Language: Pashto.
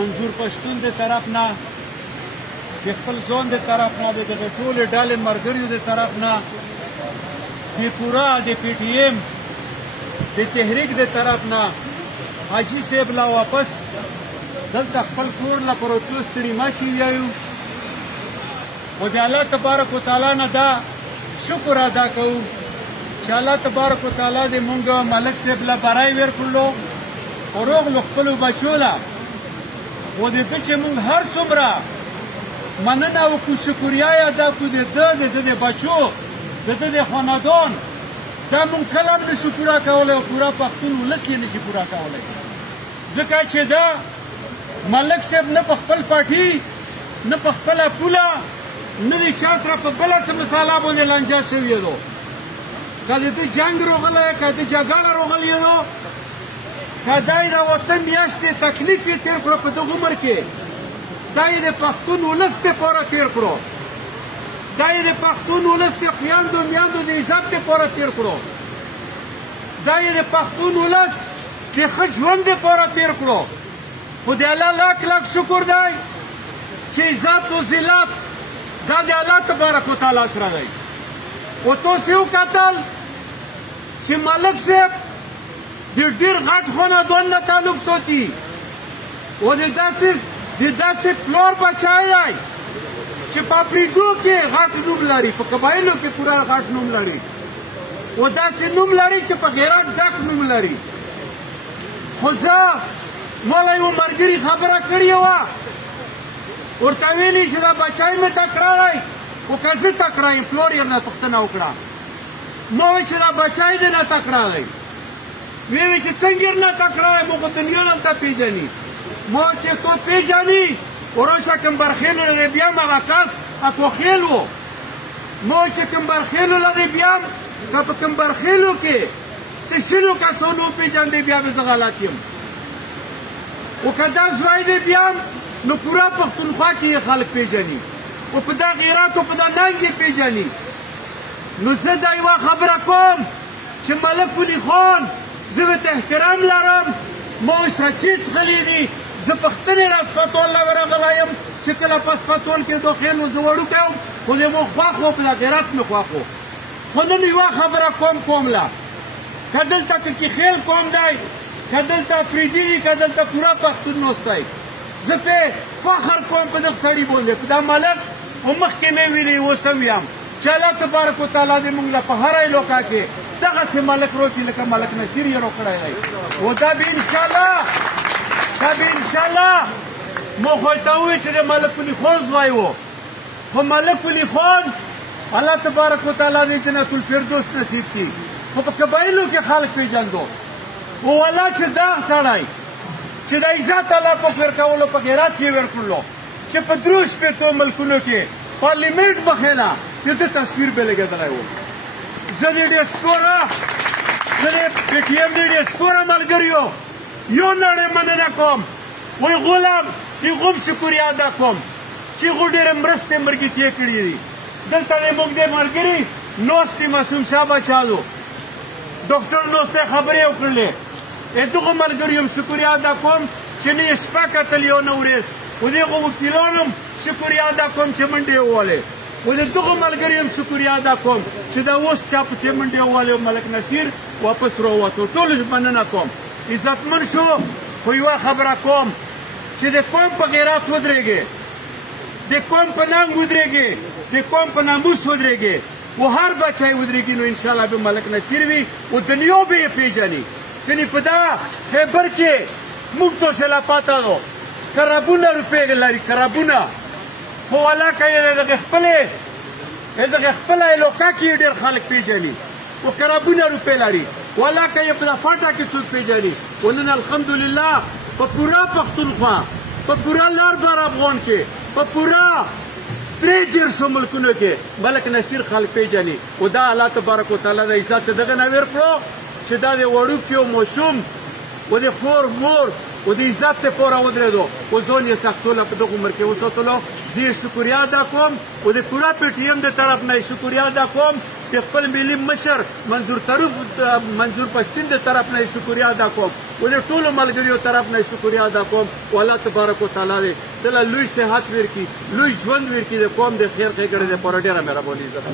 منظور پښتون د طرف نه د خپل ځان د طرف نه د دغه ټولې ډلې ملګریو د طرف نه د پورا د پی ټي ایم د تحریک د طرف نه حاجي صاحب لا واپس دلته خپل کور له پروتلو ستړي مه شي ویایو و د الله تبارک وتعالی نه دا شکر ادا کوو چې الله تبارک وتعالی دې مونږ ملک صاحب له برای ورکړلو او روغ له خپلو بچو له و د ده چې مونږ هر څومره مننه وکړو شکریا یې ادا کړو د ده د بچو د ده د خاندان دا مونږ کله هم نشو پوره کولی او پوره پښتون ولس یې نشي پوره کولی ځکه چې دا ملک صاحب نه په خپل پارټي نه په خپله پوله نه د چا سره په بله څه مساله باندې لانجه شوی دو که د ده جنګ روغلی که د جګړه روغلی دو که دا یې د وطن میاشتې تکلیف یې تېر کړو په دغه عمر کې دا یې د پښتون ولس دپاره تېر کړو دا یې د پښتون ولس د خویندو میندو د عزت دپاره تېر کړو دا یې د پښتون ولس د ښه ژوند دپاره تېر کړو خو د الله لاک لاک شکر دی چې عزت و ذلت دا د الله تبارک وتعالی سره دی خو تاسو یې وکتل چې ملک صاحب د ډېر غټ خاندان نه تعلق ساتي او د داسې پلار بچی دی چې په اپریدو کې غټ نوم لري په قبایلو کې پوره غټ نوم لري او داسې نوم لري چې په غیرت ډک نوم لري خو زه ماله یو ملګري خبره کړې وه ورته ویلي چې دا بچی مې تکړه دی خو که زه تکړه یم پلار یې نه پوښتنه وکړه ما وایي چې دا بچی دی نه تکړه دی ویې ویل چې څنګه یې نه تکړه دی موږ دنیا نه ته پېژني ما چې تو پېژني وروسته کمبرخیلو لري بیا هم هغه کس اکوخیل و ما چې کمبرخیلو لري بیا هم که په کمبرخیلو کې د شلو کسانو وپېژندې بیا به زه غلط یم او که دا زوی دی بیا هم نو پوره پښتونخوا کې یې خلک پېژني او په دا غیرت او په دا ننګ یې پېژني نو زه دا یوه خبره کوم چې ملک ولی خان زه ورته احترام لرم ما ورسره چې څښلي دي زه پښتنې را اسپتال له ورغلی یم چې کله په اسپتال کې داخل و زه وړوکی وم خو د مو خوښ و په دا غیرت مې خوښ و خو نن یوه خبره کوم له که دلته ککیخیل قوم دی که دلته افریدي دي که دلته پوره پښتون ناست دی زه پرې فخر کوم په دغه سړي باندې په دا ملک او مخکې مې ویلي اوس هم یم چې الله تبارک وتعالی دې موږ له په هره علاقه کې دغسې ملک روکړي لکه ملک نصیر یې روکړی دی او دا به انشاءالله ما خو ته ووایي چې د ملک ولی خان زوی و خو ملک ولی خان الله تبارک وتعالی دې جنت الفردوس نصیب کړي خو په قبایلو کې خلک پېژندو او والله چې دا سړی چې د عزت الله په ورکولو په غیرت یې ورکړلو چې په درو شپېتو ملکونو کې پارلیمنټ مخې نه د ده تصویر به لګېدلی و زه د ډیسپورا زه د پی ټي ایم د ډیسپورا ملګریو یو نړۍ مننه کوم وایي غلام هغو هم شکریا ادا کوم چې هغو ډېرې مرستې مرګتې کړي دي دلته د موږ د ملګري ناستې معصوم شاه بچالو ډاکټر ناستې خبرې وکړلې دغو ملګریو هم شکریا ادا کوم چې نه یې شپه کتل یو نه ورځ و د هغو وکیلانو هم شکریا ادا کوم چې منډې ووهلې و د دغو ملګریو هم شکریا ادا کوم چې دا اوس چا پسې منډې ووهلې ملک نصیر واپس راووتو ټولو مننه کوم عزتمن شو خو یوه خبره کوم چې د قوم په غیرت ودرېږې د قوم په ننګ ودرېږې د قوم په ناموس ودرېږې و هر بچی ودرېږي نو انشاءالله به ملک نصیر وي و دنیا به یې پېژني کنی په دا خیبر کې موږ تاسې لا پاته دو کرابونه روپۍ لري کرابونه خو ولاکه یې دغه خپلې علاقه کې ډېر خلک پېژني و کرابونه روپۍ لري ولاکه یې په دا فاټه کې څوک پېژني و نن الحمدلله په پوره پښتونخوا په پوره لر بر افغان کې په پوره 33 ملکونو کې ملک نصیر خلک پېژني و دا الله تبارک وتعالی د عزت دغه نه ورکړو چې دا د وړوکي او ماشوم و د خور مور او د عزت ته پوره ودرېدو او ځان یې سختونه په دغه عمر کې وساتلو زه یې شکریه ادا کوم او د پوره پی ټي ایم د طرف نه یې شکریه ادا کوم د خپل ملي مشر منظور پښتین د طرف نه یې شکریه ادا کوم او د ټولو ملګریو طرف نه یې شکریه ادا کوم او الله تبارک وتعالی دې دله لوی صحت ورکړي لوی ژوند ورکړي د قوم د خیر ښېګڼې دپاره ډېره مهرباني عزت